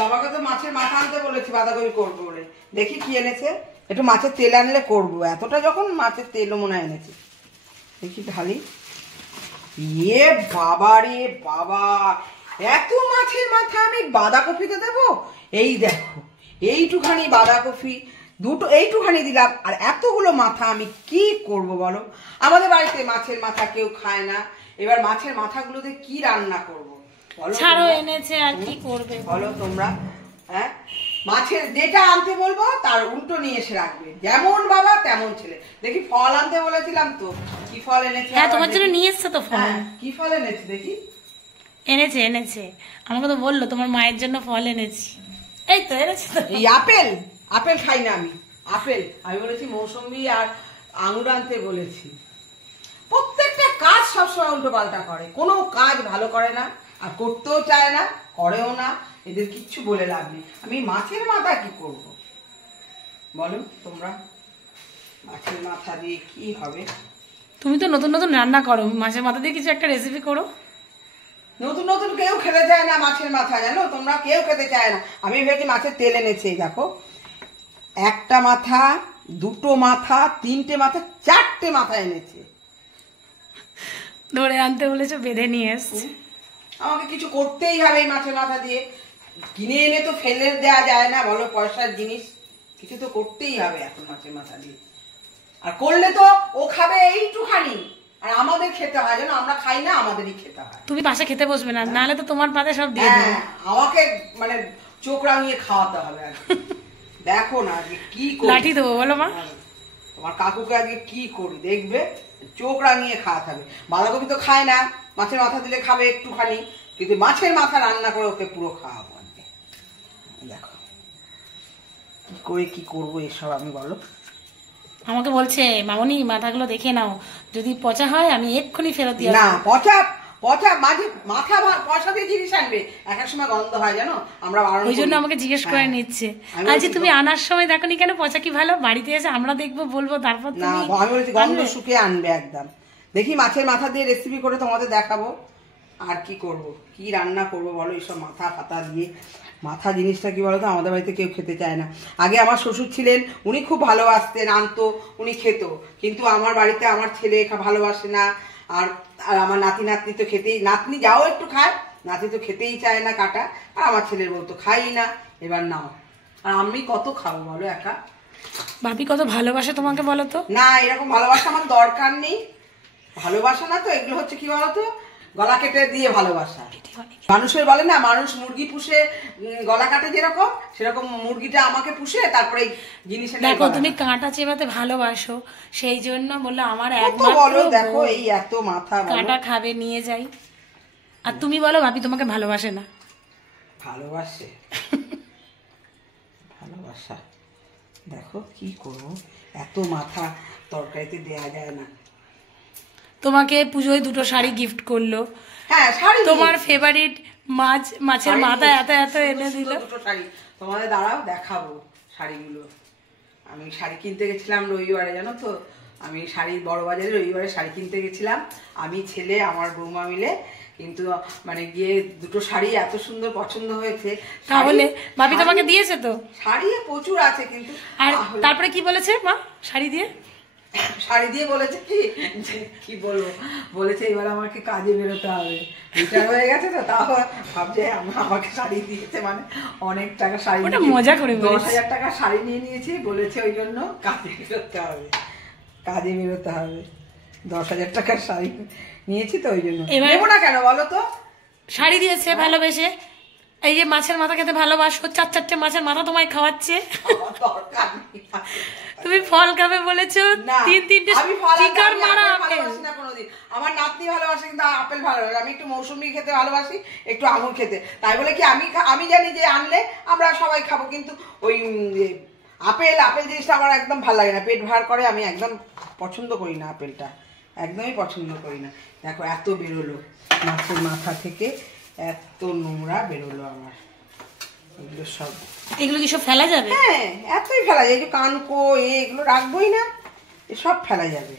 বাবাকে তো মাছের মাথা আনতে বলেছি বাঁধাকপি করবো বলে, দেখি কি এনেছে। একটু মাছের তেল আনলে করবো, এতটা যখন মাছের তেলও মনে হয় এনেছে। দেখি ঢালি। ইয়ে বাবা রে বাবা, এত মাছের মাথা আমি বাঁধাকপিতে দেবো? এই দেখো এইটুখানি বাঁধাকপি দুটো এইটুখানি দিলাম, আর এতগুলো মাথা আমি কি করব বলো? আমাদের বাড়িতে মাছের মাথা কেউ খায় না, এবার মাছের মাথাগুলোতে কি রান্না করব বলো? ছাড়ো, এনেছে আর কি করবে বলো তোমরা। হ্যাঁ, মাছের যেটা আনতে বলবো তার উল্টো নিয়ে এসে রাখবে, যেমন বাবা তেমন ছেলে। দেখি ফল আনতে বলেছিলাম তো, কি ফল এনেছে? হ্যাঁ, তোমার জন্য নিয়ে এসছে তো ফল। কি ফল এনেছে দেখি? এনেছে আমাকে তো বললো তোমার মায়ের জন্য ফল এনেছি। এই তো এনেছে তো। এই আপেল, আপেল খাই না আমি। আপেল আমি বলেছি মৌসুম্বি আর আঙুর আনতে বলেছি। প্রত্যেকটা কাজ সবসময় উল্টো পাল্টা করে, কোনো কাজ ভালো করে না, আর করতেও চায় না, করেও না। এদের কিচ্ছু বলে লাভ নেই। আমি মাছের মাথা কি করব বলো তোমরা? মাছের মাথা দিয়ে কি হবে? তুমি তো নতুন নতুন রান্না করো, মাছের মাথা দিয়ে কিছু একটা রেসিপি করো। নতুন নতুন কেউ খেতে চায় না মাছের মাথা, জানো তোমরা, কেউ খেতে চায় না। আমি ভেবেছি মাছের তেল এনেছে, দেখো একটা মাথা, দুটো মাথা, তিনটে মাথা, চারটে মাথা এনেছে। ধরে আনতে বলেছো, বেঁধে নিয়ে এসছে। আমাকে কিছু করতেই হবে এই মাছের মাথা দিয়ে। কিনে এনে তো ফেলে দেওয়া যায় না বলো, পয়সার জিনিস, কিছু তো করতেই হবে এখন মাছের মাথা দিয়ে। আর করলে তো ও খাবে এইটুখানি, আর আমাদের খেতে হয়, জানো আমরা খাই না, আমাদেরই খেতে হয়। তুমি পাশে খেতে বসবে না, নাহলে তো তোমার পাতে সব দিয়ে দেবে। আমাকে মানে চোখ রাঙিয়ে খাওয়াতে হবে আর দেখো না আজকে কি করি। লাঠি দেবো বলো মা? তোমার কাকুকে আজকে কি করি দেখবে, চোখ রাঙিয়ে খাওয়াতে হবে। বাঁধাকপি তো খায় না, মাছের মাথা দিলে খাবে একটুখানি, কিন্তু মাছের মাথা রান্না করে ওকে পুরো খাওয়াবো আজকে। দেখো কি করে কি করবো এসব আমি, বলো। আমাকে বলছে মামনি মাথাগুলো দেখে নাও, যদি পচা হয় আমি এক্ষুনি ফেরত দিয়ে না। পচা পচা মাঝে মাথা পয়সা দিয়ে জিনিস আনবে, এক এক সময় গন্ধ হয় জানো, আমরা ওই জন্য আমাকে জিজ্ঞেস করে নিচ্ছে। আজ তুমি আনার সময় দেখোনি কেন, পচা কি ভালো, বাড়িতে এসে আমরা দেখবো বলবো, তারপর না আমি বলছি গন্ধ শুকিয়ে আনবে একদম। দেখি মাছের মাথা দিয়ে রেসিপি করে তোমাদের দেখাবো। আর কি করব, কি রান্না করব বলো এইসব মাথা ফাতা দিয়ে? মাথা জিনিসটা কি বলতো, আমাদের বাড়িতে কেউ খেতে চায় না। আগে আমার শ্বশুর ছিলেন, উনি খুব ভালোবাসতেন, আনতো, উনি খেত, কিন্তু আমার বাড়িতে আমার ছেলে ভালোবাসে না। আর আর আমার নাতি নাতনি তো খেতেই, নাতনি যাও একটু খায়, নাতি তো খেতেই চায় না কাটা, আর আমার ছেলের বলতো খাই না। এবার নাও, আর আমি কত খাবো বলো একা? ভাবি কত ভালোবাসে তোমাকে বলো তো। না, এরকম ভালোবাসা আমার দরকার নেই। ভালোবাসা না তো, এগুলো হচ্ছে কি বলতো, গলা কেটে দিয়ে ভালোবাসা। মানুষের বলে না, মানুষ মুরগি পুষে গলা কাটে যেরকম, সেরকম মুরগিটা আমাকে পুষে তারপরে জিনিসটা। দেখো তুমি কাঁটা চেবাতে ভালোবাসো, সেই জন্য বললো আমার বলো দেখো এই এত মাথা কাঁটা খাবে নিয়ে যাই। আর তুমি বলো ভাবি তোমাকে ভালোবাসে না? ভালোবাসে। ভালোবাসা দেখো কি করবো, এত মাথা তরকারিতে দেয়া যায় না। তোমাকে পুজোয় দুটো শাড়ি গিফট করলো। হ্যাঁ, শাড়ি তোমার ফেভারিট মাছের মাথা এত এত এনে দিল। দুটো শাড়ি তোমাদের দাঁড়াও দেখাবো শাড়িগুলো। আমি শাড়ি কিনতে গেছিলাম রবিবারে, জানো তো, আমি শাড়ি বড়বাজারে রবিবারে শাড়ি কিনতে গেছিলাম, আমি ছেলে আমার বৌমা মিলে। কিন্তু মানে গিয়ে দুটো শাড়ি এত সুন্দর পছন্দ হয়েছে। তাহলে ভাবি তোমাকে দিয়েছে তো? শাড়ি প্রচুর আছে কিন্তু। আর তারপরে কি বলেছে মা শাড়ি দিয়ে? শাড়ি দিয়ে বলেছে কি বলবো, বলেছে এবার আমাকে কাজে বেরোতে হবে, রিটায়ার হয়ে গেছে তো, তাও ভাবছে আমাকে শাড়ি দিয়েছে, মানে অনেক টাকা শাড়ি, মজা করে 10,000 টাকা শাড়ি নিয়ে নিয়েছি, বলেছে ওই জন্য কাজে বেরোতে হবে, কাজে বেরোতে হবে। 10,000 টাকার শাড়ি নিয়েছি তো ওই জন্য। নেবো না কেন বলো তো? শাড়ি দিয়েছে ভালোবেসে। এই যে মাছের মাথা খেতে ভালোবাসো, 4-4টে মাছের মাথা তোমায় খাওয়াচ্ছে। তুমি ফল খাবে বলেছো, 3-3টে স্টিকার মারা আপেল। আমার নাতনি ভালোবাসে কিন্তু আপেল ভালোবাসে, আমি একটু মৌসুমী খেতে ভালোবাসি, একটু আঙুর খেতে, তাই বলে কি আমি জানি যে আনলে আমরা সবাই খাবো, কিন্তু ওই আপেল জিনিসটা আমার একদম ভালো লাগে না, পেট ভার করে, আমি একদম পছন্দ করি না আপেলটা, একদমই পছন্দ করি না। দেখো এত বেরোলো মাছের মাথা থেকে, এত নোংরা বেরোলো আমার। এগুলো সব, এগুলো কি সব ফেলা যাবে? হ্যাঁ, এতই ফেলা যায়, এই যে কানকো এগুলো রাখবোই না, সব ফেলা যাবে।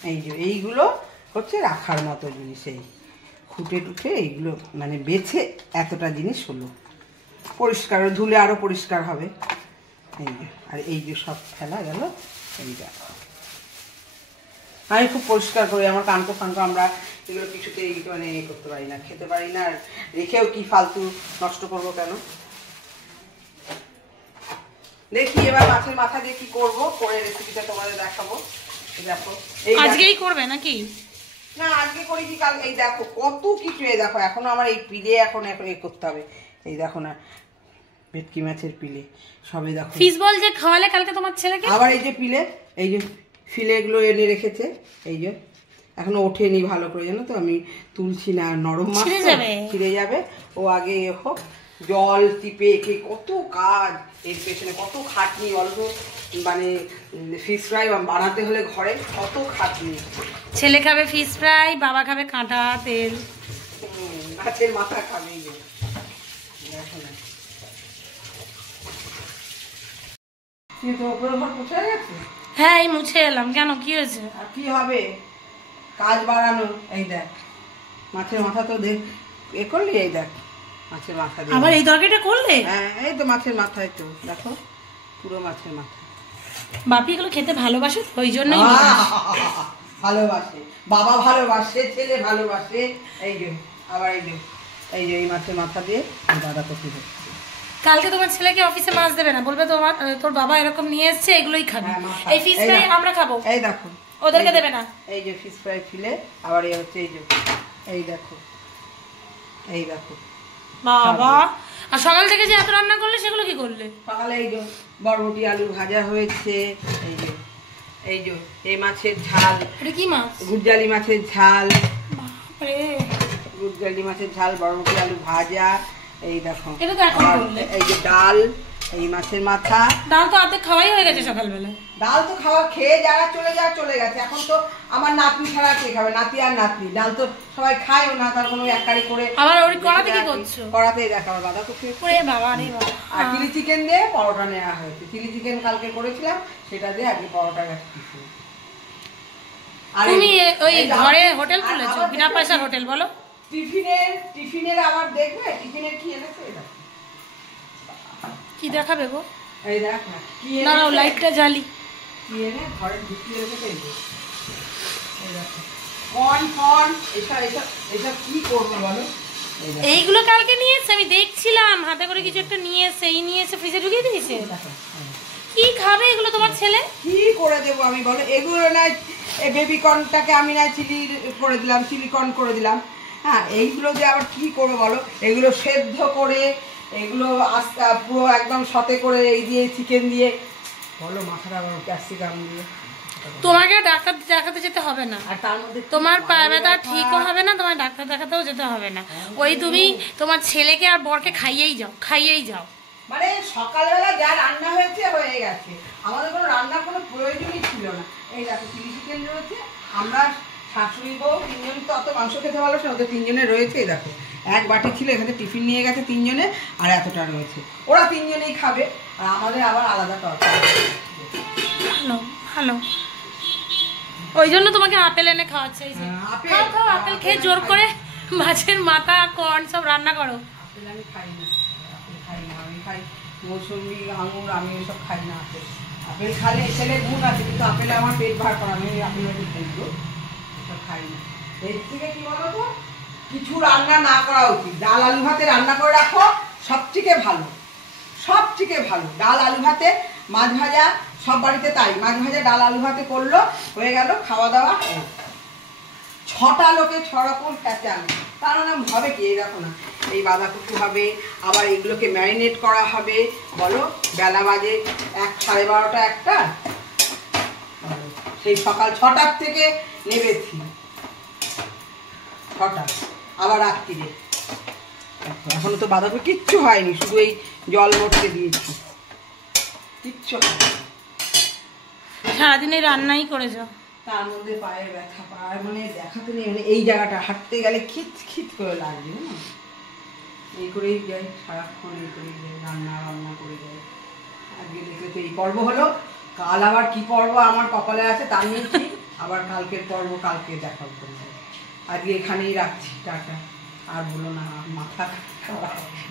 এই যে এইগুলো হচ্ছে রাখার মতো জিনিস, এই ফুটে টুটে এইগুলো মানে বেছে এতটা জিনিস হলো, পরিষ্কার ধুলে আরও পরিষ্কার হবে। এই যে, আর এই যে সব ফেলা গেল, এই দেখো আমি খুব পরিষ্কার করি, আমার কানকো ফানকো আমরা এগুলো কিছুতেই মানে করতে পারি না, খেতে পারি না, আর রেখেও কি ফালতু নষ্ট করবো কেন। দেখি এবার মাছের মাথা দিয়ে কি করবো, করে রেসিপিটা তোমাদের দেখাবো। দেখো আজকেই করবে নাকি? না আজকে করি কি কাল, এই দেখো কত কিছু, এই দেখো এখনো আমার এই পিলে এখন করতে হবে, এই দেখো না ভেটকি মাছের পিলে সবই দেখো। ফিশ বল যে খাওয়ালে কালকে তোমার ছেলেকে, আবার এই যে পিলে, এই যে ফিলেগুলো এনে রেখেছে, এই যে এখনো ওঠেনি ভালো করে, জানো তো আমি তুলছি না, নরম মাছ ছিঁড়ে যাবে। ও আগে হোক, জল টিপে একে কত কাজ, এর পেছনে কত খাটনি, অল্প মানে ফিশ ফ্রাই বানাতে হলে ঘরে কত খাটনি। ছেলে খাবে ফিশ ফ্রাই, বাবা খাবে কাঁটা তেল, মাছের মাথা খাবে। হ্যাঁ এই মুছে এলাম। কেন, কি হয়েছে? আর কি হবে, কাজ বাড়ানো। এই দেখ মাছের মাথা তো দেখ এ করলি, এই দেখ মাছের মাথা দিয়ে আবার এই তরকারিটা করলে? হ্যাঁ এই তো মাছের মাথায়, তো দেখো পুরো মাছের মাথা। বাপি এগুলো খেতে ভালোবাসে, ওই জন্যই ভালোবাসে, বাবা ভালোবাসে, ছেলে ভালোবাসে। এই যে আবার এই যে এই মাছের মাথা দিয়ে দাদা কপি হচ্ছে। কালকে তোমার ছেলেকে অফিসে মাছ দেবে না, বলবে তোর বাবা এরকম নিয়ে এসছে, এগুলোই খাবে। এই ফিশ ফ্রাই আমরা খাবো, এই দেখো ওদেরকে দেবে না। এই যে ফিশ ফ্রাই ফিলে, আবার এই হচ্ছে এই যে এই দেখো, এই দেখো বাবা। আর সকাল থেকে যে এত রান্না করলে সেগুলো কি করলে? সকালে এই যে বরবটি আলু ভাজা হয়েছে, এই যে এই মাছের ঝাল। এটা কি মাছ? গুজ্জালি মাছের ঝাল, বাপরে, গুজ্জালি মাছের ঝাল, বরবটি আলু ভাজা। এই দেখো এটা তো এখন করলে। এই যে ডাল, এই মাছের মাথা। ডাল তো অর্ধেক খাওয়াই হয়ে গেছে সকালবেলা। ডাল তো খাওয়া খেয়ে যারা চলে গেছে, এখন তো আমার নাতনি ছাড়া কে খাবে, নাতি আর নাতনি। ডাল তো সবাই খায়ও না, তার কোনো এক কারি করে। আবার ওই কড়াতে কি করছো? কড়াতেই দেখো আমার বাঁধাকপি, ওরে বাবা রে বাবা। আর চিলি চিকেন দিয়ে পরোটা নেওয়া হয়েছে। চিলি চিকেন কালকে করেছিলাম, সেটা দিয়ে আজকে পরোটা গেছে। তুমি ওই ঘরে হোটেল খুলেছো, বিনা পয়সার হোটেল বলো? টিফিনের আবার দেখবে, টিফিনের কি এনেছে, কি দেখাবে গো? এই দেখ না কি না লাইটটা জ্বালি। কি এনে ঘরে ঢুকিয়ে রেখেছে, এই দেখো কর্ন এসব কি করবো বলো। এইগুলো কালকে নিয়ে এসে আমি দেখছিলাম, হাতে করে কিছু একটা নিয়ে এসে ফ্রিজে ঢুকিয়ে দিয়েছে। কি খাবে এগুলো তোমার ছেলে? কি করে দেবো আমি বলো, এগুলো না বেবি কর্নটাকে আমি না চিলি কর্ন করে দিলাম। হ্যাঁ এইগুলো দিয়ে আবার কি করবো বলো, এগুলো সেদ্ধ করে, এগুলো আস্তে পুরো একদম সতে করে এই দিয়ে চিকেন দিয়ে বলো, মাথাটা আবার ক্যাপসিকাম দিয়ে। তোমাকে ডাক্তার দেখাতে যেতে হবে না, আর তার মধ্যে তোমার পা ব্যথা ঠিকও হবে না, তোমার ডাক্তার দেখাতেও যেতে হবে না। ওই তুমি তোমার ছেলেকে আর বরকে খাইয়েই যাও। মানে সকালবেলা যা রান্না হয়েছে হয়ে গেছে, আমাদের কোনো রান্নার কোনো প্রয়োজনই ছিল না। এই দেখো চিলি চিকেন রয়েছে, আমরা শাশুড়ি বউ তিনজন তো অত মাংস খেতে ভালোবাসে, ওদের তিনজনের রয়েছে। এই দেখো এক বাটি ছিল, এখানে টিফিন নিয়ে গেছে তিনজনে, আর এতটা রয়েছে, ওরা তিনজনেই খাবে, আর আমাদের আবার আলাদা তরকারি। ভালো ওই জন্য তোমাকে আপেল এনে খাওয়াচ্ছে। আপেল খেয়ে জোর করে মাছের মাথা কর্ন সব রান্না করো। আপেল আমি খাই না, আমি খাই মৌসুমি আঙুর, আমি এসব খাই না। আপেল খালে এসেলে গুণ আছে, কিন্তু আপেল আমার পেট ভার করা, আমি আপেল খাইবো, এসব খাই না। এর থেকে কি বলো তো, কিছু রান্না না করা উচিত। ডাল আলু ভাতে রান্না করে রাখো, সবথেকে ভালো। ডাল আলু ভাতে, মাছ ভাজা, সব বাড়িতে তাই, মাছ ভাজা ডাল আলু ভাতে করলো, হয়ে গেল খাওয়া দাওয়া। 6টা লোকে 6 রকম প্যাচান, তার মানে হবে কি, এই দেখো না এই বাঁধাকপি হবে, আবার এগুলোকে ম্যারিনেট করা হবে। বলো বেলা বাজে 1, 12:30 একটা, সেই সকাল 6টার থেকে নেবেছি, 6টা, আবার রাত্রিরে। এখনো তো বাঁধাকপি কিচ্ছু হয়নি, শুধু এই জল মরতে দিয়েছি, কিচ্ছু হয়নি। সারাদিন এই রান্নাই করে যাও, তার মধ্যে পায়ের ব্যথা, পায়ের মানে দেখাতে নেই, মানে এই জায়গাটা হাঁটতে গেলে খিট করে লাগবে না, এই করেই যাই সারাক্ষণ, এই করেই যাই, রান্না করে যাই। আজকে দেখলে তো এই পর্ব হলো, কাল আবার কি পর্ব আমার কপালে আছে তা নিয়ে ঠিক, আবার কালকের পর্ব কালকে দেখাবো। আজকে এখানেই রাখছি, টাটা। আর বলো না, মাথা খারাপ।